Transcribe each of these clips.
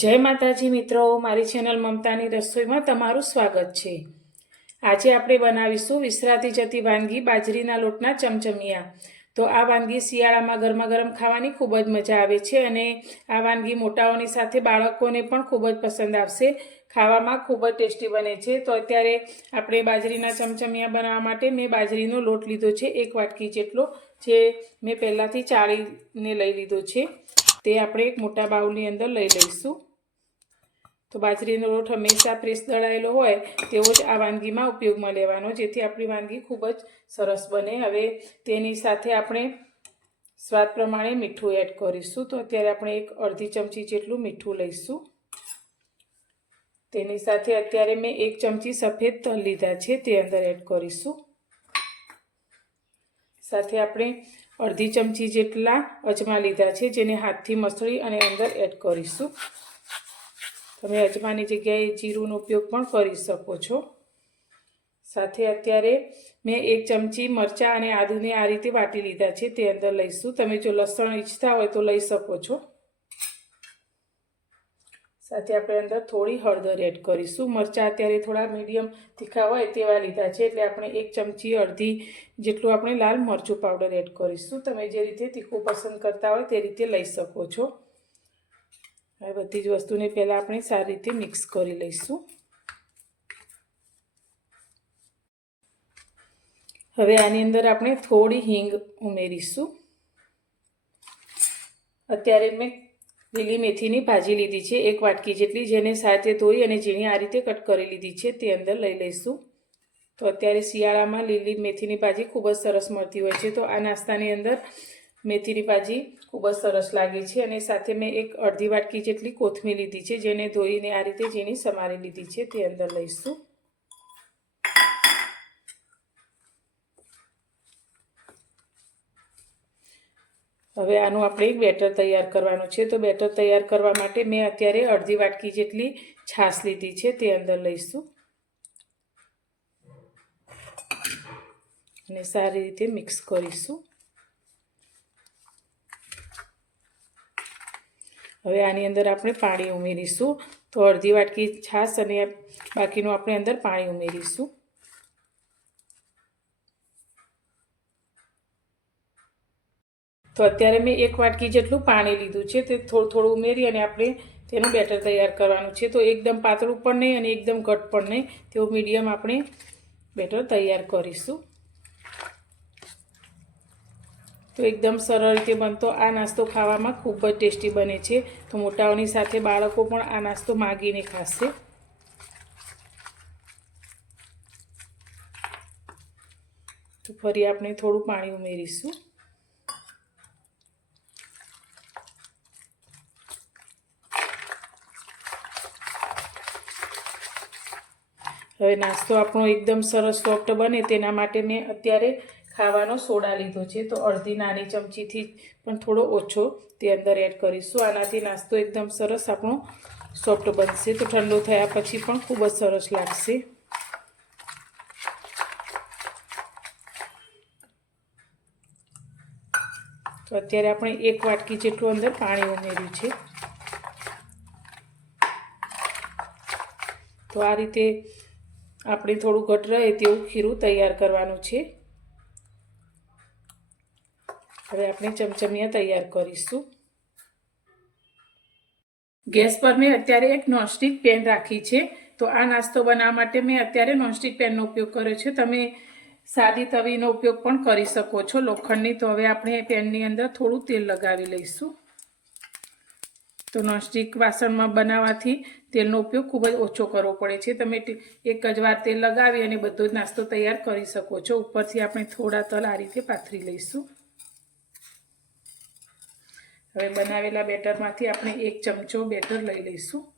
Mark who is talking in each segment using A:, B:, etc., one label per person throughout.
A: જય માતાજી મિત્રો, મારી ચેનલ મમતાની રસોઈમાં તમારું સ્વાગત છે. આજે આપણે બનાવીશું વિસરાતી જતી વાનગી બાજરીના લોટના ચમચમિયા. તો આ વાનગી શિયાળામાં ગરમા ગરમ ખાવાની ખૂબ જ મજા આવે છે અને આ વાનગી મોટાઓની સાથે બાળકોને પણ ખૂબ જ પસંદ આવશે. ખાવામાં ખૂબ જ ટેસ્ટી બને છે. તો અત્યારે આપણે બાજરીના ચમચમિયા બનાવવા માટે મેં બાજરીનો લોટ લીધો છે, એક વાટકી જેટલો, જે મેં પહેલાંથી ચાળીને લઈ લીધો છે. તે આપણે એક મોટા બાઉલની અંદર લઈ લઈશું. તો બાજરીનો લોટ હંમેશા ફ્રેશ દળાયેલો હોય, તેવો જ આ વાનગીમાં ઉપયોગમાં લેવાનો, જેથી આપણી વાનગી ખૂબ જ સરસ બને. હવે તેની સાથે આપણે સ્વાદ પ્રમાણે મીઠું એડ કરીશું. તો અત્યારે આપણે એક અડધી ચમચી જેટલું મીઠું લઈશું. તેની સાથે અત્યારે મેં એક ચમચી સફેદ તલ લીધા છે, તે અંદર એડ કરીશું. સાથે આપણે અડધી ચમચી જેટલા અજમા લીધા છે, જેને હાથથી મસળી અને અંદર એડ કરીશું. તમે અજમાની જગ્યાએ જીરુંનો ઉપયોગ પણ કરી શકો છો. સાથે અત્યારે મેં એક ચમચી મરચાં અને આદુને આ રીતે વાટી લીધા છે, તે અંદર લઈશું. તમે જો લસણ ઈચ્છતા હોય તો લઈ શકો છો. સાથે આપણે અંદર થોડી હળદર એડ કરીશું. મરચાં અત્યારે થોડા મીડિયમ તીખા હોય તેવા લીધા છે, એટલે આપણે એક ચમચી અડધી જેટલું આપણે લાલ મરચું પાવડર એડ કરીશું. તમે જે રીતે તીખું પસંદ કરતા હોય તે રીતે લઈ શકો છો. હવે બધી જ વસ્તુને પહેલાં આપણે સારી રીતે મિક્સ કરી લઈશું. હવે આની અંદર આપણે થોડી હિંગ ઉમેરીશું. અત્યારે મેં લીલી મેથીની ભાજી લીધી છે, એક વાટકી જેટલી, જેને સાથે ધોઈ અને ઝીણી આ રીતે કટ કરી લીધી છે, તે અંદર લઈ લઈશું. તો અત્યારે શિયાળામાં લીલી મેથીની ભાજી ખૂબ જ સરસ મળતી હોય છે. તો આ નાસ્તાની અંદર મેથીની ભાજી ખૂબ જ સરસ લાગે છે અને સાથે મેં એક અડધી વાટકી જેટલી કોથમીર લીધી છે, જેને ધોઈને આ રીતે ઝીણી સમારી લીધી છે. તે અંદર લઈશું. હવે આનું આપણે એક બેટર તૈયાર કરવાનું છે. તો બેટર તૈયાર કરવા માટે મેં અત્યારે અડધી વાટકી જેટલી છાશ લીધી છે, તે અંદર લઈશું. અને સારી રીતે મિક્સ કરીશું. હવે આની અંદર આપણે પાણી ઉમેરીશું. તો અડધી વાટકી છાશ અને બાકીનું આપણે અંદર પાણી ઉમેરીશું. તો અત્યારે મેં એક વાટકી જેટલું પાણી લીધું છે, તે થોડું થોડું ઉમેરી અને આપણે તેનું બેટર તૈયાર કરવાનું છે. તો એકદમ પાતળું પણ નહીં અને એકદમ ઘટ પણ નહીં, તેવું મીડિયમ આપણે બેટર તૈયાર કરીશું. તો એકદમ સરળ રીતે બનતો આ નાસ્તો ખાવામાં ખૂબ જ ટેસ્ટી બને છે. તો મોટાઓની સાથે બાળકો પણ આ નાસ્તો માગીને ખાશે. તો ફરી આપણે થોડું પાણી ઉમેરીશું. હવે નાસ્તો આપણો એકદમ સરસ સોફ્ટ બને તેના માટે મેં અત્યારે ખાવાનો સોડા લીધો છે. તો અડધી નાની ચમચીથી પણ થોડો ઓછો તે અંદર એડ કરીશું. આનાથી નાસ્તો એકદમ સરસ આપણો સોફ્ટ બનશે. તો ઠંડો થયા પછી પણ ખૂબ જ સરસ લાગશે. તો અત્યારે આપણે એક વાટકી જેટલું અંદર પાણી ઉમેર્યું છે. તો આ રીતે આપણે થોડું ઘટ રહે તેવું ખીરું તૈયાર કરવાનું છે. હવે આપણે ચમચમિયા તૈયાર કરીશું. ગેસ પર મેં અત્યારે એક નોનસ્ટિક પેન રાખી છે. તો આ નાસ્તો બનાવવા માટે મેં અત્યારે નોનસ્ટિક પેનનો ઉપયોગ કર્યો છે. તમે સાદી તવીનો ઉપયોગ પણ કરી શકો છો લોખંડની. તો હવે આપણે પેનની અંદર થોડું તેલ લગાવી લઈશું. તો નોનસ્ટિક વાસણમાં બનાવવાથી તેલનો ઉપયોગ ખૂબ જ ઓછો કરવો પડે છે. તમે એક જ વાર તેલ લગાવી અને બધો જ નાસ્તો તૈયાર કરી શકો છો. ઉપરથી આપણે થોડા તલ આ રીતે પાથરી લઈશું. હવે બનાવેલા બેટરમાંથી આપણે એક ચમચો બેટર લઈ લઈશું.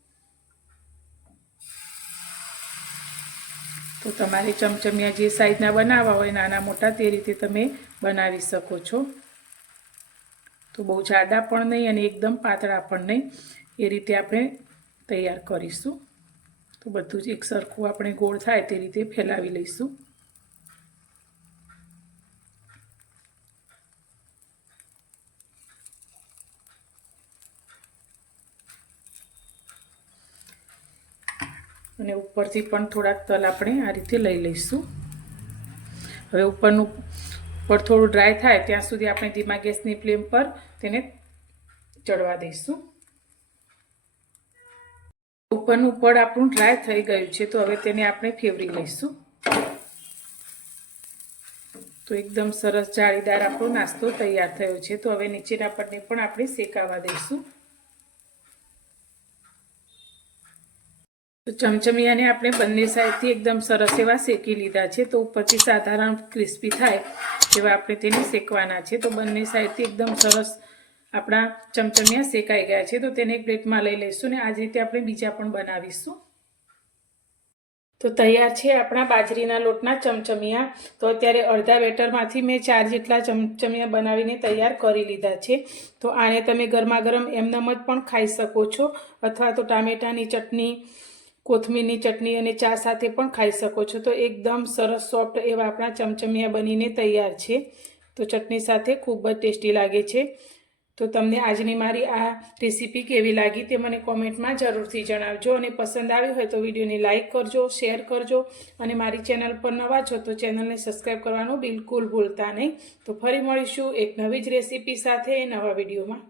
A: તો તમારે ચમચમિયા જે સાઈઝના બનાવવા હોય, નાના મોટા, તે રીતે તમે બનાવી શકો છો. તો બહુ જાડા પણ નહીં અને એકદમ પાતળા પણ નહીં. એ રીતે આપણે તૈયાર કરીશું. તો બધું જ એક સરખું આપણે ગોળ થાય તે રીતે ફેલાવી લઈશું. અને ઉપરથી પણ થોડાક તલ આપણે આ રીતે લઈ લઈશું. હવે ઉપરનું ઉપર થોડું ડ્રાય થાય ત્યાં સુધી આપણે ધીમા ગેસની ફ્લેમ પર તેને ચડવા દઈશું. ઉપરનું પડ આપણું ડ્રાય થઈ ગયું છે તો હવે તેને આપણે ફેવરી લઈશું. તો એકદમ સરસ જાળીદાર આપણો નાસ્તો તૈયાર થયો છે તો હવે નીચેના પડને પણ આપણે શેકાવા દઈશું. તો ચમચમિયાને આપણે બંને સાઈડથી એકદમ સરસ એવા શેકી લીધા છે. તો ઉપરથી સાધારણ ક્રિસ્પી થાય એવા આપણે તેને શેકવાના છે. તો બંને સાઈડથી એકદમ સરસ આપણા ચમચમિયા શેકાઈ ગયા છે. તો તેને એક પ્લેટમાં લઈ લઈશું ને આ રીતે આપણે બીજા પણ બનાવીશું. તો તૈયાર છે આપણા બાજરીના લોટના ચમચમિયા. તો અત્યારે અડધા બેટરમાંથી મેં ચાર જેટલા ચમચમિયા બનાવીને તૈયાર કરી લીધા છે. તો આને તમે ગરમા ગરમ એમનેમ જ પણ ખાઈ શકો છો. અથવા તો ટામેટાની ચટણી કોથમીરની ચટણી અને ચા સાથે પણ ખાઈ શકો છો. તો એકદમ સરસ, સોફ્ટ એવા આપણા ચમચમિયા બનીને તૈયાર છે. તો ચટણી સાથે ખૂબ જ ટેસ્ટી લાગે છે. તો તમને આજની મારી આ રેસીપી કેવી લાગી તે મને કોમેન્ટમાં જરૂરથી જણાવજો. અને પસંદ આવી હોય તો વિડીયોને લાઇક કરજો, શેર કરજો. અને મારી ચેનલ પર નવા છો તો ચેનલને સબસ્ક્રાઈબ કરવાનું બિલકુલ ભૂલતા નહીં. તો ફરી મળીશું એક નવી જ રેસીપી સાથે નવા વિડીયોમાં.